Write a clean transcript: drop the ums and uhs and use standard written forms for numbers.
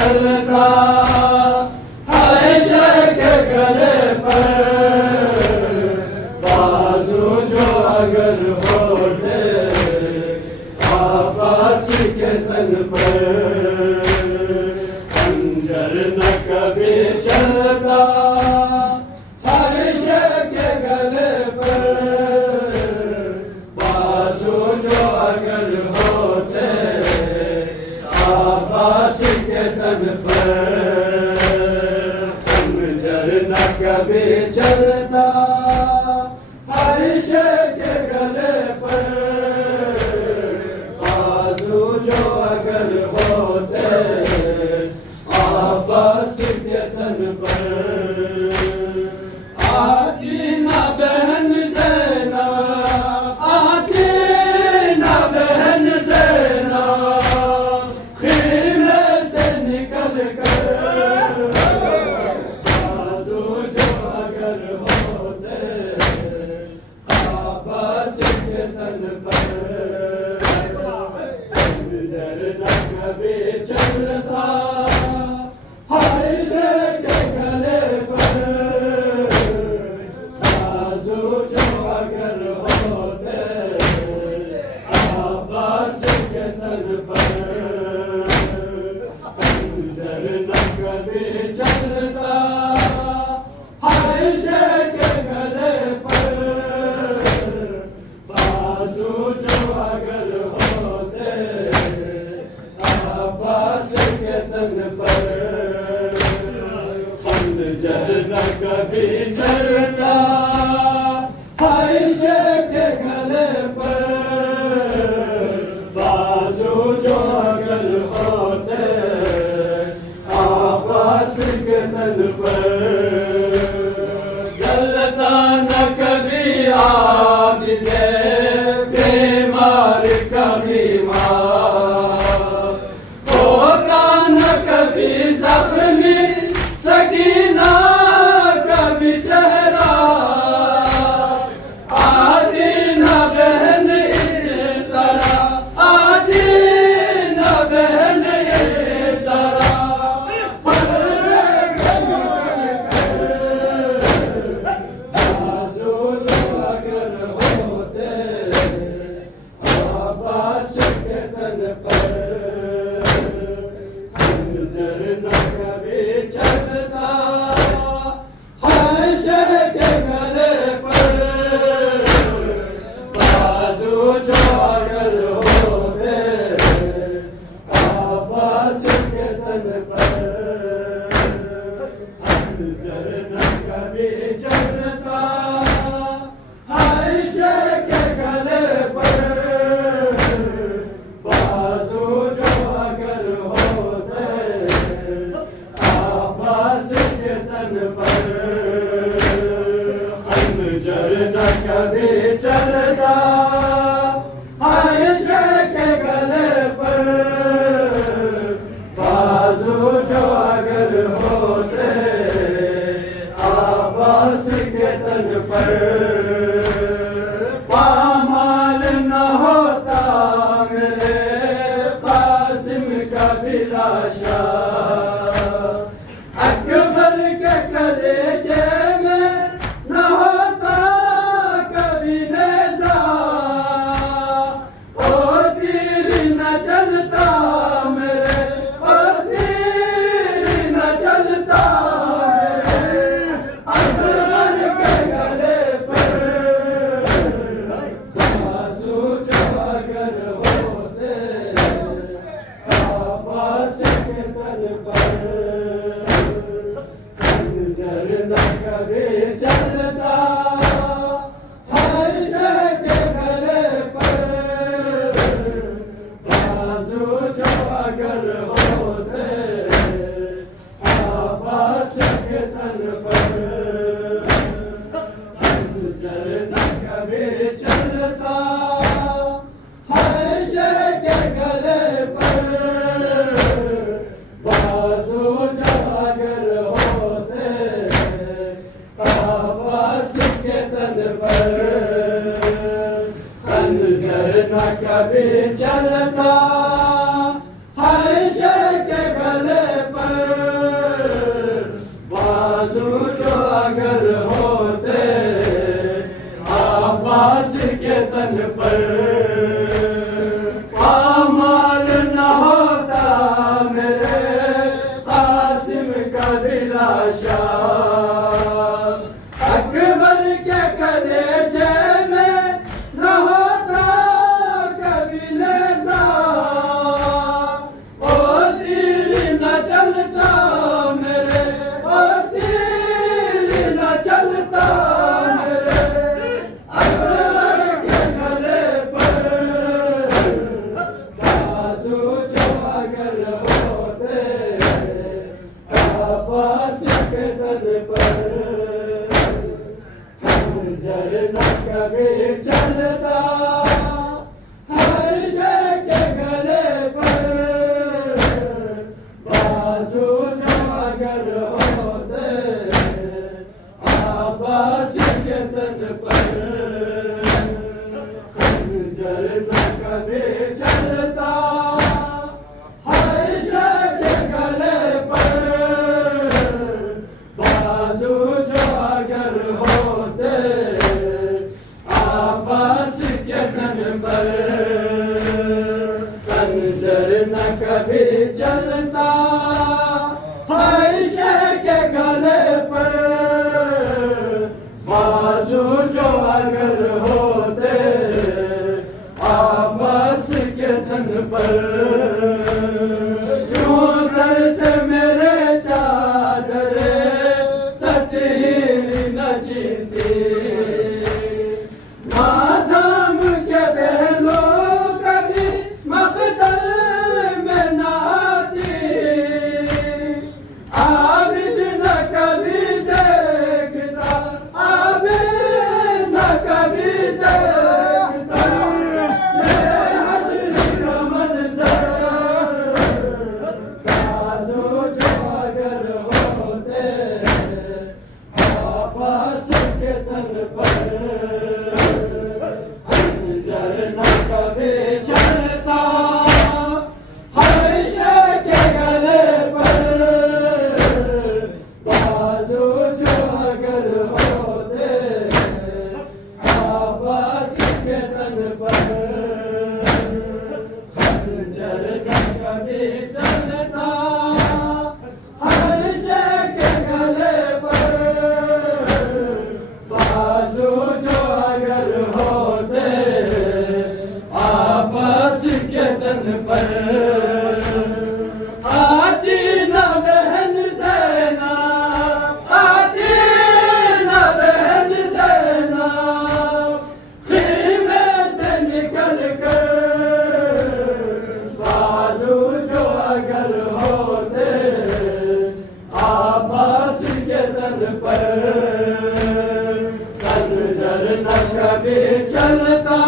चलता है शेख गले पर बाजू जो अगर होते आबास के तन पर खंजर न कभी चलता है शेख गले पर बाजू जो अगर होते आबास के तन पर खंजर न कभी चलता है शेख गले पर बाजू जो अगर होते आबास के तन पर आती न बहन ज़ैना आती न बहन ज़ैना खीमे से निकल कर बाजू जो अगर होते आबास के तन पर खंजर न कभी चलता है शेख गले पर बाजू जो अगर होते आबास के तन पर खंजर न कभी चलता है शेख गले पर बाजू जो अगर होते आबास के तन पर खंजर न कभी चलता है शेख गले पर बाजू जो अगर होते आबास के तन पर जलता न कभी आबिदे बीमार का बीमार होता न कभी जख्मी सकीना कभी चेहरा आदि न बहन इस तरह आदि न बहन इस तरह बाजू जो अगर होते आबास के तन पर खंजर न कभी चलता है शेख गले पर बाजू जो अगर होते आबास के तन पर खंजर न कभी चलता है शेख गले पर बाजू जो अगर होते आबास के तन पर खंजर न कभी चलता है शेख गले पर बाजू जो अगर होते आबास के तन पर पामाल न होता मेरे कासिम का बिलाशा अकबर के कलेजे में न होता कभी नेज़ा ओ तीर न चलता मेरे ओ तीर न चलता मेरे असगर के गले पर बाजू जो अगर होते आबास के तन पर खंजर न कभी चलता है शेख गले पर बाजू जो अगर होते आबास के तन पर खंजर न कभी चलता है शेख गले पर बाजू जो अगर होते आबास के तन पर खंजर न कभी चलता है कभी चलता हर शय के गले पर बाजू जो अगर होते आवाज के तन पर खंजर न कभी चलता हर शय के गले पर बाजू जो अगर होते आवाज के तन पर खंजर न कभी चलता हर शय के गले पर बाजू जो अगर होते आवाज के तन पर क्यों सर से मेरे चादरे ततहीर न चीती माथाम के बहलो कभी मकदल में न आती आबिद न कभी देखता आबिद न कभी देखता ये हश्र का मंजर बाजू जो अगर होते आवाज के तन पर खंजर न कभी चलता हर शय के गले पर बाजू जो अगर होते आवाज के तन पर खंजर न कभी चलता हर शय के गले पर बाजू जो अगर होते आवाज के तन पर आती न बहन सेना आती न बहन सेना खीमे से निकल कर बाजू जो अगर होते आवाज के तन पर खंजर न कभी चलता